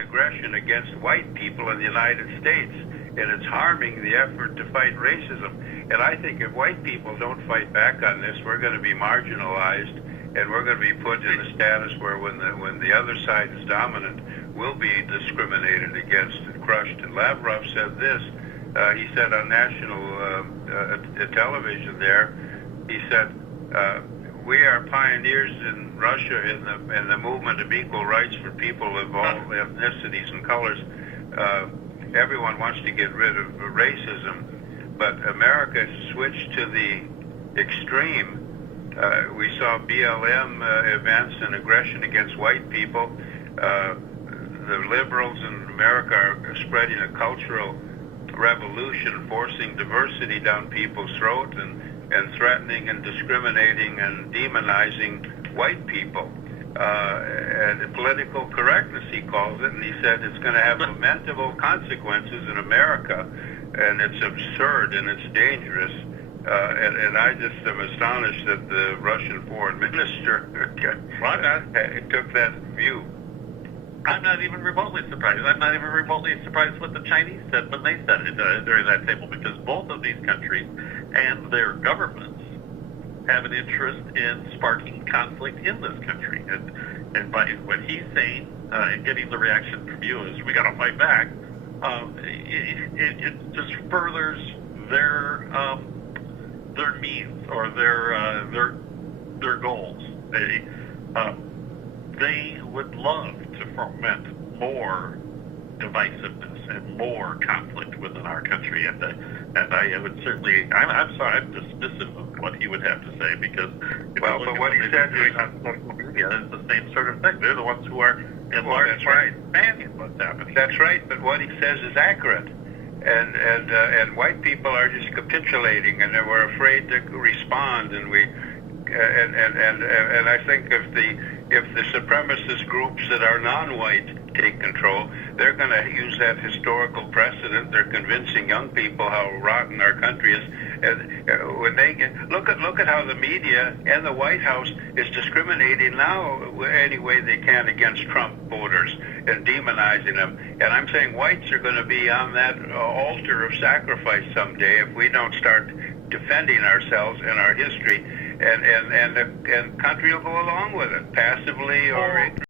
aggression against white people in the United States, and it's harming the effort to fight racism. And I think if white people don't fight back on this, we're going to be marginalized, and we're going to be put in a status where when the other side is dominant, we'll be discriminated against and crushed. And Lavrov said this. He said on national television there, he said, we are pioneers in Russia in the movement of equal rights for people of all ethnicities and colors. Everyone wants to get rid of racism, but America switched to the extreme. We saw BLM events and aggression against white people. The liberals in America are spreading a cultural revolution, forcing diversity down people's throat and threatening and discriminating and demonizing white people. And political correctness, he calls it, and he said it's going to have lamentable consequences in America, and it's absurd and it's dangerous. And I just am astonished that the Russian foreign minister took that view. I'm not even remotely surprised. I'm not even remotely surprised what the Chinese said when they said it during that table, because both of these countries and their governments have an interest in sparking conflict in this country. And by what he's saying and getting the reaction from you is, we got to fight back, it just furthers their needs or their goals. They would love to foment more divisiveness and more conflict within our country, and I would certainly. I'm sorry, I'm dismissive of what he would have to say, because but what he said on social media is the same sort of thing. They're the ones who are in large part expanding what's happening. That's right, but what he says is accurate. And white people are just capitulating, and we're afraid to respond, and I think if the supremacist groups that are non-white take control, they're going to use that historical precedent. They're convincing young people how rotten our country is. And when they look at how the media and the White House is discriminating now any way they can against Trump voters and demonizing them. And I'm saying whites are going to be on that altar of sacrifice someday if we don't start defending ourselves and our history. And the country will go along with it, passively or